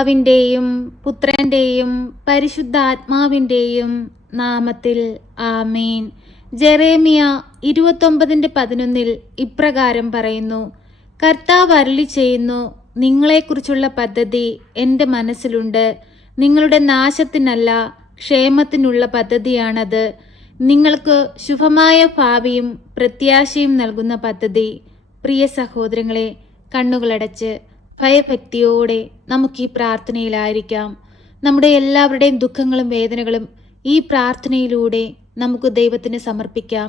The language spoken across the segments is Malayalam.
പിതാവിൻ്റെയും പുത്രൻ്റെയും പരിശുദ്ധാത്മാവിൻ്റെയും നാമത്തിൽ ആമേൻ. ജെറേമിയ 29:11 ഇപ്രകാരം പറയുന്നു: കർത്താവ് അരുളി ചെയ്യുന്നു, നിങ്ങളെക്കുറിച്ചുള്ള പദ്ധതി എൻ്റെ മനസ്സിലുണ്ട്. നിങ്ങളുടെ നാശത്തിനല്ല, ക്ഷേമത്തിനുള്ള പദ്ധതിയാണത്. നിങ്ങൾക്ക് ശുഭമായ ഭാവിയും പ്രത്യാശയും നൽകുന്ന പദ്ധതി. പ്രിയ സഹോദരങ്ങളെ, കണ്ണുകളടച്ച് ഭയഭക്തിയോടെ നമുക്ക് ഈ പ്രാർത്ഥനയിലായിരിക്കാം. നമ്മുടെ എല്ലാവരുടെയും ദുഃഖങ്ങളും വേദനകളും ഈ പ്രാർത്ഥനയിലൂടെ നമുക്ക് ദൈവത്തിന് സമർപ്പിക്കാം.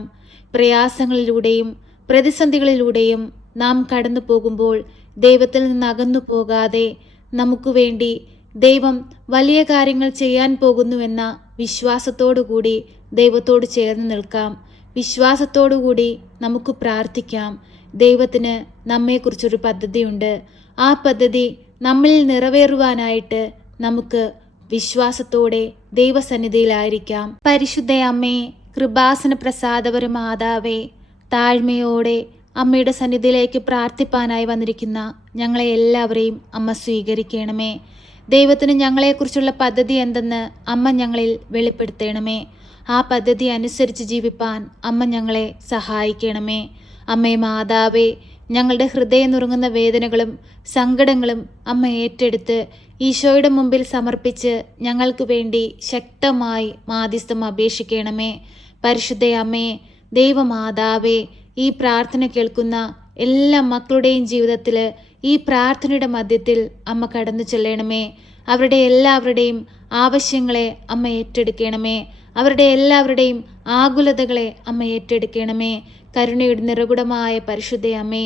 പ്രയാസങ്ങളിലൂടെയും പ്രതിസന്ധികളിലൂടെയും നാം കടന്നു പോകുമ്പോൾ ദൈവത്തിൽ നിന്ന് അകന്നു പോകാതെ നമുക്ക് വേണ്ടി ദൈവം വലിയ കാര്യങ്ങൾ ചെയ്യാൻ പോകുന്നുവെന്ന വിശ്വാസത്തോടുകൂടി ദൈവത്തോട് ചേർന്ന് നിൽക്കാം. വിശ്വാസത്തോടുകൂടി നമുക്ക് പ്രാർത്ഥിക്കാം. ദൈവത്തിന് നമ്മെക്കുറിച്ചൊരു പദ്ധതിയുണ്ട്. ആ പദ്ധതി നമ്മിൽ നിറവേറുവാനായിട്ട് നമുക്ക് വിശ്വാസത്തോടെ ദൈവസന്നിധിയിലായിരിക്കാം. പരിശുദ്ധ അമ്മേ, കൃപാസന പ്രസാദപര മാതാവേ, താഴ്മയോടെ അമ്മയുടെ സന്നിധിയിലേക്ക് പ്രാർത്ഥിപ്പാനായി വന്നിരിക്കുന്ന ഞങ്ങളെ എല്ലാവരെയും അമ്മ സ്വീകരിക്കണമേ. ദൈവത്തിന് ഞങ്ങളെക്കുറിച്ചുള്ള പദ്ധതി എന്തെന്ന് അമ്മ ഞങ്ങളിൽ വെളിപ്പെടുത്തണമേ. ആ പദ്ധതി അനുസരിച്ച് ജീവിപ്പാൻ അമ്മ ഞങ്ങളെ സഹായിക്കണമേ. അമ്മേ മാതാവേ, ഞങ്ങളുടെ ഹൃദയം നുറുങ്ങുന്ന വേദനകളും സങ്കടങ്ങളും അമ്മ ഏറ്റെടുത്ത് ഈശോയുടെ മുമ്പിൽ സമർപ്പിച്ച് ഞങ്ങൾക്ക് വേണ്ടി ശക്തമായി മാധ്യസ്ഥം അപേക്ഷിക്കണമേ. പരിശുദ്ധ അമ്മേ, ദൈവമാതാവേ, ഈ പ്രാർത്ഥന കേൾക്കുന്ന എല്ലാ മക്കളുടെയും ജീവിതത്തിൽ ഈ പ്രാർത്ഥനയുടെ മധ്യത്തിൽ അമ്മ കടന്നു ചെല്ലണമേ. അവരുടെ എല്ലാവരുടെയും ആവശ്യങ്ങളെ അമ്മ ഏറ്റെടുക്കണമേ. അവരുടെ എല്ലാവരുടെയും ആകുലതകളെ അമ്മ ഏറ്റെടുക്കണമേ. കരുണയുടെ നിറകുടമായ പരിശുദ്ധ അമ്മേ,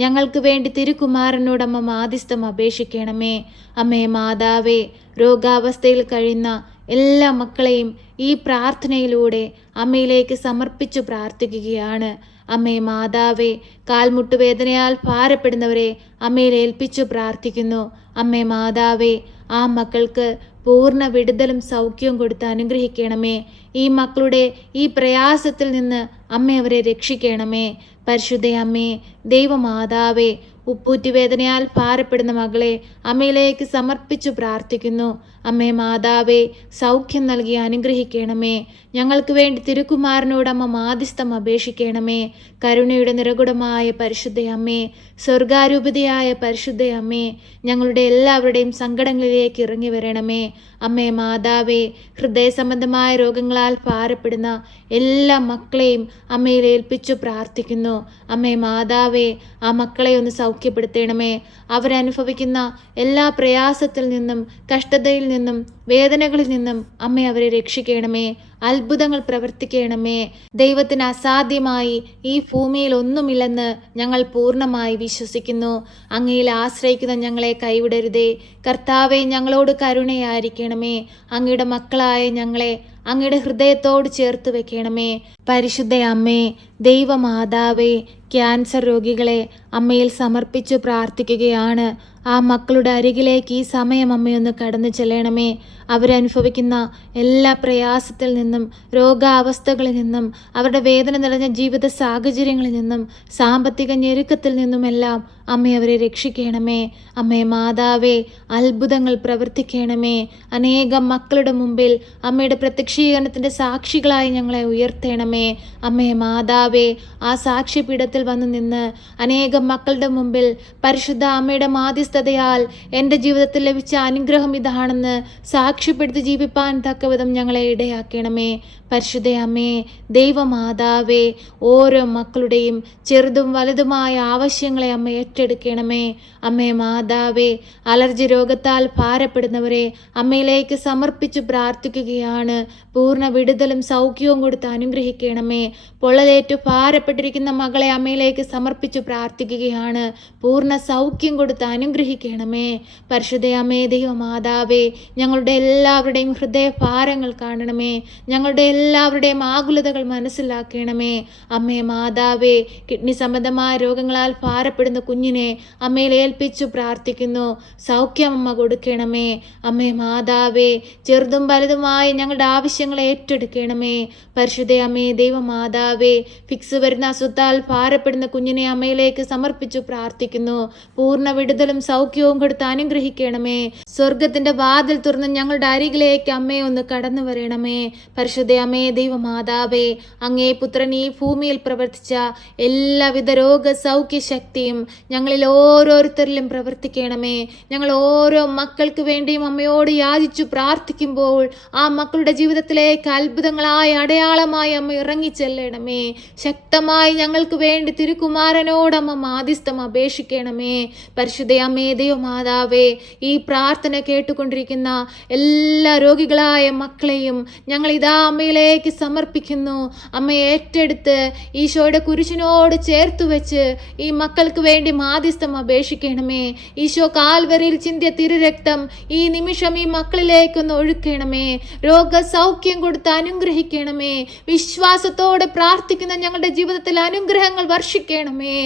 ഞങ്ങൾക്ക് വേണ്ടി തിരുക്കുമാരനോട് അമ്മ മാധ്യസ്ഥം അപേക്ഷിക്കണമേ. അമ്മേ മാതാവേ, രോഗാവസ്ഥയിൽ കഴിയുന്ന എല്ലാ മക്കളെയും ഈ പ്രാർത്ഥനയിലൂടെ അമ്മയിലേക്ക് സമർപ്പിച്ചു പ്രാർത്ഥിക്കുകയാണ്. അമ്മേ മാതാവേ, കാൽമുട്ടുവേദനയാൽ ഭാരപ്പെടുന്നവരെ അമ്മയിൽ ഏൽപ്പിച്ചു പ്രാർത്ഥിക്കുന്നു. അമ്മേ മാതാവേ, ആ മക്കൾക്ക് പൂർണ്ണ വിടുതലും സൗഖ്യവും കൊടുത്ത് അനുഗ്രഹിക്കണമേ. ഈ മക്കളുടെ ഈ പ്രയാസത്തിൽ നിന്ന് അമ്മ അവരെ രക്ഷിക്കണമേ. പരിശുദ്ധ അമ്മേ, ദൈവമാതാവേ, ഉപ്പൂറ്റുവേദനയാൽ ഭാരപ്പെടുന്ന മകളെ അമ്മയിലേക്ക് സമർപ്പിച്ചു പ്രാർത്ഥിക്കുന്നു. അമ്മേ മാതാവേ, സൗഖ്യം നൽകി അനുഗ്രഹിക്കണമേ. ഞങ്ങൾക്ക് വേണ്ടി തിരുക്കുമാരനോട് അമ്മ മാധ്യസ്ഥം അപേക്ഷിക്കണമേ. കരുണയുടെ നിറകുടമായ പരിശുദ്ധ അമ്മേ, സ്വർഗാരൂപതയായ പരിശുദ്ധ അമ്മേ, ഞങ്ങളുടെ എല്ലാവരുടെയും സങ്കടങ്ങളിലേക്ക് ഇറങ്ങി വരണമേ. അമ്മേ മാതാവേ, ഹൃദയ സംബന്ധമായ രോഗങ്ങളാൽ ഭാരപ്പെടുന്ന എല്ലാ മക്കളെയും അമ്മയിൽ ഏൽപ്പിച്ചു പ്രാർത്ഥിക്കുന്നു. അമ്മേ മാതാവേ, ആ മക്കളെ ഒന്ന് സൗഖ്യപ്പെടുത്തണമേ. അവരനുഭവിക്കുന്ന എല്ലാ പ്രയാസത്തിൽ നിന്നും കഷ്ടതയിൽ നിന്നും വേദനകളിൽ നിന്നും അമ്മ അവരെ രക്ഷിക്കണമേ. അത്ഭുതങ്ങൾ പ്രവർത്തിക്കണമേ. ദൈവത്തിന് അസാധ്യമായി ഈ ഭൂമിയിൽ ഒന്നുമില്ലെന്ന് ഞങ്ങൾ പൂർണ്ണമായി വിശ്വസിക്കുന്നു. അങ്ങയിൽ ആശ്രയിക്കുന്ന ഞങ്ങളെ കൈവിടരുതേ. കർത്താവെ, ഞങ്ങളോട് കരുണയായിരിക്കണമേ. അങ്ങയുടെ മക്കളായ ഞങ്ങളെ അങ്ങയുടെ ഹൃദയത്തോട് ചേർത്ത് വെക്കണമേ. പരിശുദ്ധ അമ്മേ, ദൈവമാതാവേ, ക്യാൻസർ രോഗികളെ അമ്മയിൽ സമർപ്പിച്ചു പ്രാർത്ഥിക്കുകയാണ്. ആ മക്കളുടെ അരികിലേക്ക് ഈ സമയം അമ്മയൊന്ന് കടന്നു ചെല്ലണമേ. അവരനുഭവിക്കുന്ന എല്ലാ പ്രയാസത്തിൽ നിന്നും രോഗാവസ്ഥകളിൽ നിന്നും അവരുടെ വേദന നിറഞ്ഞ ജീവിത സാഹചര്യങ്ങളിൽ നിന്നും സാമ്പത്തിക ഞെരുക്കത്തിൽ നിന്നുമെല്ലാം അമ്മ അവരെ രക്ഷിക്കണമേ. അമ്മേ മാതാവേ, അത്ഭുതങ്ങൾ പ്രവർത്തിക്കണമേ. അനേകം മക്കളുടെ മുമ്പിൽ അമ്മയുടെ പ്രത്യക്ഷീകരണത്തിൻ്റെ സാക്ഷികളായി ഞങ്ങളെ ഉയർത്തണമേ. അമ്മേ മാതാവേ, ആ സാക്ഷ്യപീഠത്തിൽ വന്നു നിന്ന് അനേകം മക്കളുടെ മുമ്പിൽ പരിശുദ്ധ അമ്മയുടെ മാധ്യസ്ഥതയാൽ എൻ്റെ ജീവിതത്തിൽ ലഭിച്ച അനുഗ്രഹം ഇതാണെന്ന് സാക്ഷ്യപ്പെടുത്തി ജീവിപ്പാൻ തക്കവിധം ഞങ്ങളെ ഇടയാക്കണമേ. പരിശുദ്ധ അമ്മേ, ദൈവമാതാവേ, ഓരോ മക്കളുടെയും ചെറുതും വലുതുമായ ആവശ്യങ്ങളെ അമ്മ ഏറ്റെടുക്കണമേ. അമ്മേ മാതാവേ, അലർജി രോഗത്താൽ ഭാരപ്പെടുന്നവരെ അമ്മയിലേക്ക് സമർപ്പിച്ചു പ്രാർത്ഥിക്കുകയാണ്. പൂർണ്ണ വിടുതലും സൗഖ്യവും കൊടുത്ത് അനുഗ്രഹിക്കണമേ. പൊള്ളലേറ്റു ഭാരപ്പെട്ടിരിക്കുന്ന മകളെ അമ്മയിലേക്ക് സമർപ്പിച്ചു പ്രാർത്ഥിക്കുകയാണ്. പൂർണ്ണ സൗഖ്യം കൊടുത്ത് അനുഗ്രഹിക്കണമേ. പരിശുദ്ധ അമ്മേ, ദൈവമാതാവേ, ഞങ്ങളുടെ എല്ലാവരുടെയും ഹൃദയഭാരങ്ങൾ കാണണമേ. ഞങ്ങളുടെ എല്ലാവരുടെയും ആകുലതകൾ മനസ്സിലാക്കണമേ. അമ്മേ മാതാവേ, കിഡ്നി സംബന്ധമായ രോഗങ്ങളാൽ ഭാരപ്പെടുന്ന കുഞ്ഞു കുഞ്ഞിനെ അമ്മയിൽ ഏൽപ്പിച്ചു പ്രാർത്ഥിക്കുന്നു. സൗഖ്യം അമ്മ കൊടുക്കണമേ. അമ്മേ മാതാവേ, ചെറുതും വലുതുമായ ഞങ്ങളുടെ ആവശ്യങ്ങളെ ഏറ്റെടുക്കണമേ. പരിശുദ്ധ അമ്മേ ദൈവമാതാവേ, ഫിക്സ് വരുന്ന അസുഖത്താൽ ഭാരപ്പെടുന്ന കുഞ്ഞിനെ അമ്മയിലേക്ക് സമർപ്പിച്ചു പ്രാർത്ഥിക്കുന്നു. പൂർണ്ണ വിടുതലും സൗഖ്യവും കൊടുത്ത് അനുഗ്രഹിക്കണമേ. സ്വർഗത്തിന്റെ വാതിൽ തുറന്ന് ഞങ്ങളുടെ അരികിലേക്ക് അമ്മയെ ഒന്ന് കടന്നു വരണമേ. പരിശുദ്ധ അമ്മേ ദൈവമാതാവേ, അങ്ങേ പുത്രൻ ഈ ഭൂമിയിൽ പ്രവർത്തിച്ച എല്ലാവിധ രോഗസൗഖ്യ ശക്തിയും ഞങ്ങളിൽ ഓരോരുത്തരിലും പ്രവർത്തിക്കണമേ. ഞങ്ങൾ ഓരോ മക്കൾക്ക് വേണ്ടിയും അമ്മയോട് യാചിച്ചു പ്രാർത്ഥിക്കുമ്പോൾ ആ മക്കളുടെ ജീവിതത്തിലേക്ക് അത്ഭുതങ്ങളായ അടയാളമായി അമ്മ ഇറങ്ങിച്ചെല്ലണമേ. ശക്തമായി ഞങ്ങൾക്ക് വേണ്ടി തിരുക്കുമാരനോട് അമ്മ മാധ്യസ്ഥം അപേക്ഷിക്കണമേ. പരിശുദ്ധ അമ്മേ ദൈവമാതാവേ, ഈ പ്രാർത്ഥന കേട്ടുകൊണ്ടിരിക്കുന്ന എല്ലാ രോഗികളായ മക്കളെയും ഞങ്ങൾ ഇതാ അമ്മയിലേക്ക് സമർപ്പിക്കുന്നു. അമ്മയെ ഏറ്റെടുത്ത് ഈശോയുടെ കുരിശിനോട് ചേർത്തു വെച്ച് ഈ മക്കൾക്ക് വേണ്ടി മാധ്യസ്ഥം അപേക്ഷിക്കണമേ. ഈശോ കാൽവരിയിൽ ചിന്തിയ തിരുരക്തം ഈ നിമിഷം ഈ മക്കളിലേക്കൊന്ന് ഒഴുക്കണമേ. രോഗസൗഖ്യം കൊടുത്ത് അനുഗ്രഹിക്കണമേ. വിശ്വാസത്തോടെ പ്രാർത്ഥിക്കുന്ന ഞങ്ങളുടെ ജീവിതത്തിൽ അനുഗ്രഹങ്ങൾ വർഷിക്കണമേ.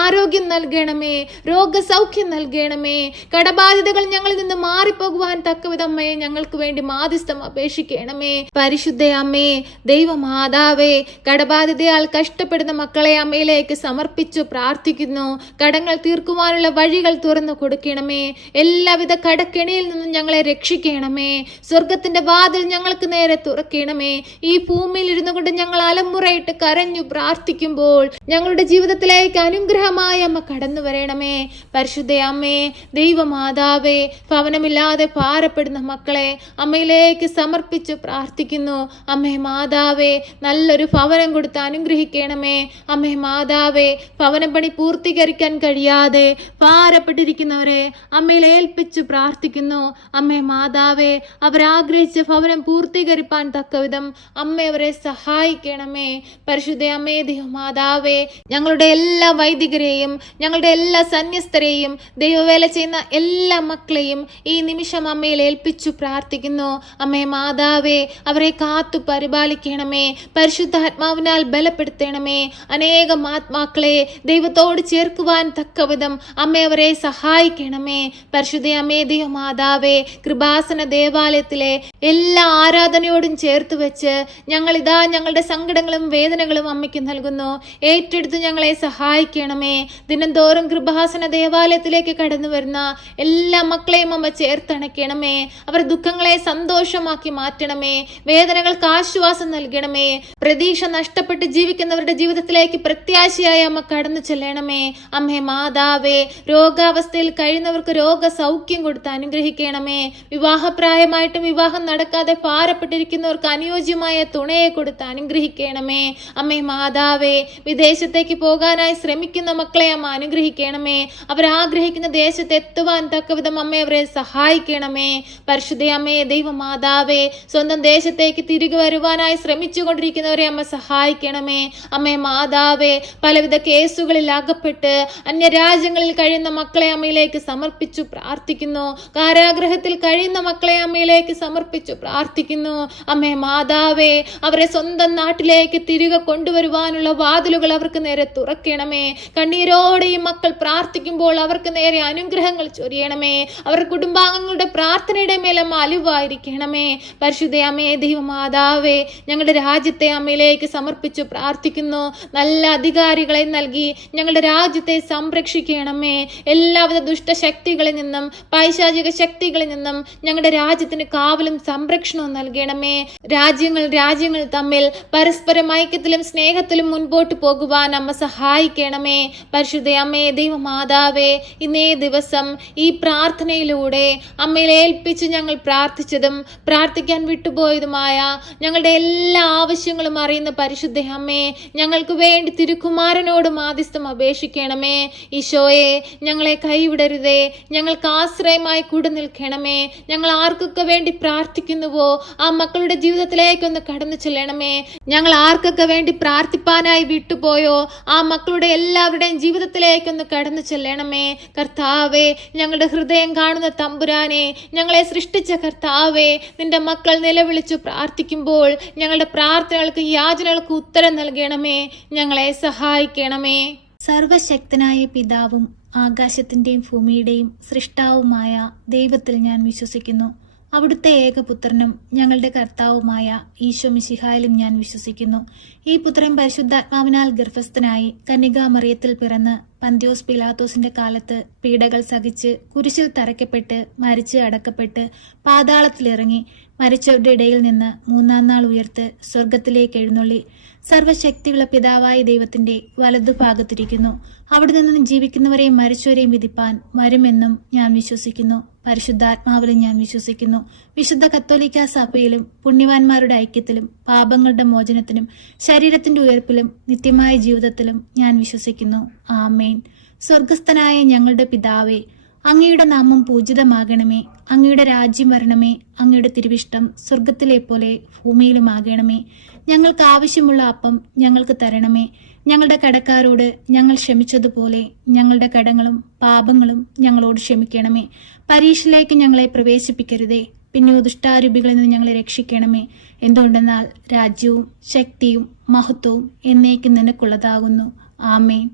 ആരോഗ്യം നൽകണമേ. രോഗസൗഖ്യം നൽകണമേ. കടബാധ്യതകൾ ഞങ്ങളിൽ നിന്ന് മാറിപ്പോകുവാൻ തക്കവിധം അമ്മയെ ഞങ്ങൾക്ക് വേണ്ടി മാധ്യസ്ഥം അപേക്ഷിക്കണമേ. പരിശുദ്ധ അമ്മേ ദൈവമാതാവേ, കടബാധ്യതയാൽ കഷ്ടപ്പെടുന്ന മക്കളെ അമ്മയിലേക്ക് സമർപ്പിച്ചു പ്രാർത്ഥിക്കുന്നു. കടങ്ങൾ തീർക്കുവാനുള്ള വഴികൾ തുറന്നു കൊടുക്കണമേ. എല്ലാവിധ കടക്കെണിയിൽ നിന്നും ഞങ്ങളെ രക്ഷിക്കണമേ. സ്വർഗത്തിന്റെ വാതിൽ ഞങ്ങൾക്ക് നേരെ തുറക്കണമേ. ഈ ഭൂമിയിൽ ഇരുന്നു കൊണ്ട് ഞങ്ങൾ അലമുറയിട്ട് കരഞ്ഞു പ്രാർത്ഥിക്കുമ്പോൾ ഞങ്ങളുടെ ജീവിതത്തിലേക്ക് അനുഗ്രഹമായ അമ്മ കടന്നു വരണമേ. പരിശുദ്ധ അമ്മേ ദൈവമാതാവേ, ഭവനമില്ലാതെ ഭാരപ്പെടുന്ന മക്കളെ അമ്മയിലേക്ക് സമർപ്പിച്ചു പ്രാർത്ഥിക്കുന്നു. അമ്മേ മാതാവേ, നല്ലൊരു ഭവനം കൊടുത്ത് അനുഗ്രഹിക്കണമേ. അമ്മേ മാതാവേ, ഭവനം പണി പൂർത്തീകരിക്കാൻ കഴിയാതെ ഭാരപ്പെട്ടിരിക്കുന്നവരെ അമ്മയിൽ ഏൽപ്പിച്ചു പ്രാർത്ഥിക്കുന്നു. അമ്മേ മാതാവേ, അവരാഗ്രഹിച്ച ഭവനം പൂർത്തീകരിപ്പാൻ തക്കവിധം അമ്മ അവരെ സഹായിക്കണമേ. പരിശുദ്ധ അമ്മേ ദൈവമാതാവേ, ഞങ്ങളുടെ എല്ലാ വൈദികരെയും ഞങ്ങളുടെ എല്ലാ സന്യസ്തരെയും ദൈവവേല ചെയ്യുന്ന എല്ലാ മക്കളെയും ഈ നിമിഷം അമ്മയിൽ ഏൽപ്പിച്ചു പ്രാർത്ഥിക്കുന്നു. അമ്മേ മാതാവേ, അവരെ കാത്തു പരിപാലിക്കണമേ. പരിശുദ്ധാത്മാവിനാൽ ബലപ്പെടുത്തണമേ. അനേകം ആത്മാക്കളെ ദൈവത്തോട് ചേർക്കുവാൻ തക്കവിധം അമ്മ അവരെ സഹായിക്കണമേ. പരിശുദ്ധ അമ്മേ ദൈവമാതാവേ, കൃപാസന ദേവാലയത്തിലെ എല്ലാ ആരാധനയോടും ചേർത്ത് വെച്ച് ഞങ്ങളിതാ ഞങ്ങളുടെ സങ്കടങ്ങളും വേദനകളും അമ്മയ്ക്ക് നൽകുന്നു. ഏറ്റെടുത്ത് ഞങ്ങളെ സഹായിക്കണമേ. ദിനംതോറും കൃപാസന ദേവാലയത്തിലേക്ക് കടന്നു വരുന്ന എല്ലാ മക്കളെയും അമ്മ ചേർത്തണയ്ക്കണമേ. അവർ ദുഃഖങ്ങളെ സന്തോഷമാക്കി മാറ്റണമേ. വേദനകൾക്ക് ആശ്വാസം നൽകണമേ. പ്രതീക്ഷ നഷ്ടപ്പെട്ട് ജീവിക്കുന്നവരുടെ ജീവിതത്തിലേക്ക് പ്രത്യാശയായി അമ്മ കടന്നു ചെല്ലണമേ. അമ്മേ മാതാവേ, രോഗാവസ്ഥയിൽ കഴിയുന്നവർക്ക് രോഗസൗഖ്യം കൊടുത്ത് അനുഗ്രഹിക്കണമേ. വിവാഹപ്രായമായിട്ടും വിവാഹം നടക്കാതെ ഭാരപ്പെട്ടിരിക്കുന്നവർക്ക് അനുയോജ്യമായ തുണയെ കൊടുത്ത് അനുഗ്രഹിക്കണമേ. അമ്മേ മാതാവേ, വിദേശത്തേക്ക് പോകാനായി ശ്രമിക്കുന്ന മക്കളെ അമ്മ അനുഗ്രഹിക്കണമേ. അവരാഗ്രഹിക്കുന്ന ദേശത്ത് എത്തുവാൻ തക്കവിധം അമ്മ അവരെ സഹായിക്കണമേ. പരിശുദ്ധ അമ്മേ ദൈവമാതാവേ, സ്വന്തം ദേശത്തേക്ക് തിരികെ വരുവാനായി ശ്രമിച്ചു കൊണ്ടിരിക്കുന്നവരെ അമ്മ സഹായിക്കണമേ. അമ്മേ മാതാവേ, പലവിധ കേസുകളിൽ അകപ്പെട്ട് അന്യരാജ്യങ്ങളിൽ കഴിയുന്ന മക്കളെ അമ്മയിലേക്ക് സമർപ്പിച്ചു പ്രാർത്ഥിക്കുന്നു. കാരാഗ്രഹത്തിൽ കഴിയുന്ന മക്കളെ അമ്മയിലേക്ക് സമർപ്പിച്ചു പ്രാർത്ഥിക്കുന്നു. അമ്മേ മാതാവേ, അവരെ സ്വന്തം നാട്ടിലേക്ക് തിരികെ കൊണ്ടുവരുവാനുള്ള വാതിലുകൾ അവർക്ക് നേരെ തുറക്കണമേ. കണ്ണീരോടെ ഈ മക്കൾ പ്രാർത്ഥിക്കുമ്പോൾ അവർക്ക് നേരെ അനുഗ്രഹങ്ങൾ ചൊരിയണമേ. അവരുടെ കുടുംബാംഗങ്ങളുടെ പ്രാർത്ഥനയുടെ മേലെ അലിവായിരിക്കണമേ. പരിശുദ്ധ അമ്മേ ദൈവമാതാവേ, ഞങ്ങളുടെ രാജ്യത്തെ അമ്മയിലേക്ക് സമർപ്പിച്ചു പ്രാർത്ഥിക്കുന്നു. നല്ല അധികാരികളെ നൽകി ഞങ്ങളുടെ രാജ്യത്തെ സംരക്ഷിക്കണമേ. എല്ലാവിധ ദുഷ്ടശക്തികളിൽ നിന്നും പൈശാചിക ശക്തികളിൽ നിന്നും ഞങ്ങളുടെ രാജ്യത്തിന് കാവലും സംരക്ഷണവും നൽകണമേ. രാജ്യങ്ങൾ തമ്മിൽ പരസ്പരം ഐക്യത്തിലും സ്നേഹത്തിലും മുൻപോട്ട് പോകുവാൻ അമ്മ സഹായിക്കണമേ. പരിശുദ്ധ അമ്മേ ദൈവമാതാവേ, ഇന്നേ ദിവസം ഈ പ്രാർത്ഥനയിലൂടെ അമ്മയിൽ ഏൽപ്പിച്ച് ഞങ്ങൾ പ്രാർത്ഥിച്ചതും പ്രാർത്ഥിക്കാൻ വിട്ടുപോയതുമായ ഞങ്ങളുടെ എല്ലാ ആവശ്യങ്ങളും അറിയുന്ന പരിശുദ്ധ അമ്മേ, ഞങ്ങൾക്ക് വേണ്ടി തിരുക്കുമാരനോട് മാധ്യസ്ഥം അപേക്ഷിക്കണമേ. ഈശോയെ, ഞങ്ങളെ കൈവിടരുതേ. ഞങ്ങൾക്ക് ആശ്രയമായി കൂടെ നിൽക്കണമേ. ഞങ്ങൾ ആർക്കൊക്കെ വേണ്ടി പ്രാർത്ഥിക്കുന്നുവോ ആ മക്കളുടെ ജീവിതത്തിലേക്കൊന്ന് കടന്നു ചെല്ലണമേ. ഞങ്ങൾ ആർക്കൊക്കെ വേണ്ടി പ്രാർത്ഥിപ്പാനായി വിട്ടുപോയോ ആ മക്കളുടെ എല്ലാവരുടെയും ജീവിതത്തിലേക്കൊന്ന് കടന്നു ചെല്ലണമേ. കർത്താവേ, ഞങ്ങളുടെ ഹൃദയം കാണുന്ന തമ്പുരാനെ, ഞങ്ങളെ സൃഷ്ടിച്ച കർത്താവേ, നിന്റെ മക്കൾ നിലവിളിച്ചു പ്രാർത്ഥിക്കുമ്പോൾ ഞങ്ങളുടെ പ്രാർത്ഥനകൾക്ക് യാചനകൾക്ക് ഉത്തരം നൽകണമേ. ഞങ്ങളെ സഹായിക്കണമേ. സർവശക്തനായ പിതാവും ആകാശത്തിന്റെയും ഭൂമിയുടെയും സൃഷ്ടാവുമായ ദൈവത്തിൽ ഞാൻ വിശ്വസിക്കുന്നു. അവിടുത്തെ ഏകപുത്രനും ഞങ്ങളുടെ കർത്താവുമായ ഈശോ മിശിഹായിലും ഞാൻ വിശ്വസിക്കുന്നു. ഈ പുത്രൻ പരിശുദ്ധാത്മാവിനാൽ ഗർഭസ്ഥനായി കന്യകാമറിയത്തിൽ പിറന്ന് പന്ത്യോസ് പിലാത്തോസിന്റെ കാലത്ത് പീഡകൾ സഹിച്ച് കുരിശിൽ തറയ്ക്കപ്പെട്ട് മരിച്ച് അടക്കപ്പെട്ട് പാതാളത്തിലിറങ്ങി മരിച്ചവരുടെ ഇടയിൽ നിന്ന് മൂന്നാം നാൾ ഉയർത്ത് സ്വർഗത്തിലേക്ക് എഴുന്നള്ളി സർവശക്തിയുള്ള പിതാവായ ദൈവത്തിന്റെ വലതുഭാഗത്തിരിക്കുന്നു. അവിടെ നിന്നും ജീവിക്കുന്നവരെയും മരിച്ചവരെയും വിധിപ്പാൻ വരുമെന്നും ഞാൻ വിശ്വസിക്കുന്നു. പരിശുദ്ധാത്മാവിലും ഞാൻ വിശ്വസിക്കുന്നു. വിശുദ്ധ കത്തോലിക്കാ സഭയിലും പുണ്യവാന്മാരുടെ ഐക്യത്തിലും പാപങ്ങളുടെ മോചനത്തിനും ശരീരത്തിന്റെ ഉയർപ്പിലും നിത്യമായ ജീവിതത്തിലും ഞാൻ വിശ്വസിക്കുന്നു. ആമേൻ. സ്വർഗസ്ഥനായ ഞങ്ങളുടെ പിതാവേ, അങ്ങയുടെ നാമം പൂജിതമാകണമേ. അങ്ങയുടെ രാജ്യം വരണമേ. അങ്ങയുടെ തിരുവിഷ്ടം സ്വർഗത്തിലെ പോലെ ഭൂമിയിലുമാകണമേ. ഞങ്ങൾക്ക് ആവശ്യമുള്ള അപ്പം ഞങ്ങൾക്ക് തരണമേ. ഞങ്ങളുടെ കടക്കാരോട് ഞങ്ങൾ ക്ഷമിച്ചതുപോലെ ഞങ്ങളുടെ കടങ്ങളും പാപങ്ങളും ഞങ്ങളോട് ക്ഷമിക്കണമേ. പരീക്ഷയിലേക്ക് ഞങ്ങളെ പ്രവേശിപ്പിക്കരുതേ, പിന്നെ ദുഷ്ടാരൂപികളിൽ നിന്ന് ഞങ്ങളെ രക്ഷിക്കണമേ. എന്തുകൊണ്ടെന്നാൽ രാജ്യവും ശക്തിയും മഹത്വവും എന്നേക്കും നിനക്കുള്ളതാകുന്നു. ആമേൻ.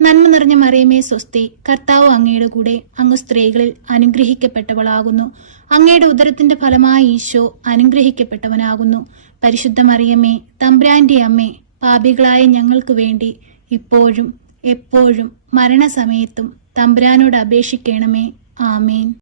നന്മ നിറഞ്ഞ മറിയമേ സ്വസ്തി, കർത്താവ് അങ്ങയുടെ കൂടെ, അങ്ങ് സ്ത്രീകളിൽ അനുഗ്രഹിക്കപ്പെട്ടവളാകുന്നു. അങ്ങയുടെ ഉദരത്തിന്റെ ഫലമായ ഈശോ അനുഗ്രഹിക്കപ്പെട്ടവനാകുന്നു. പരിശുദ്ധ മറിയമേ, തമ്പുരാന്റെ അമ്മേ, പാപികളായ ഞങ്ങൾക്ക് വേണ്ടി ഇപ്പോഴും എപ്പോഴും മരണസമയത്തും തമ്പുരാനോട് അപേക്ഷിക്കണമേ. ആമേൻ.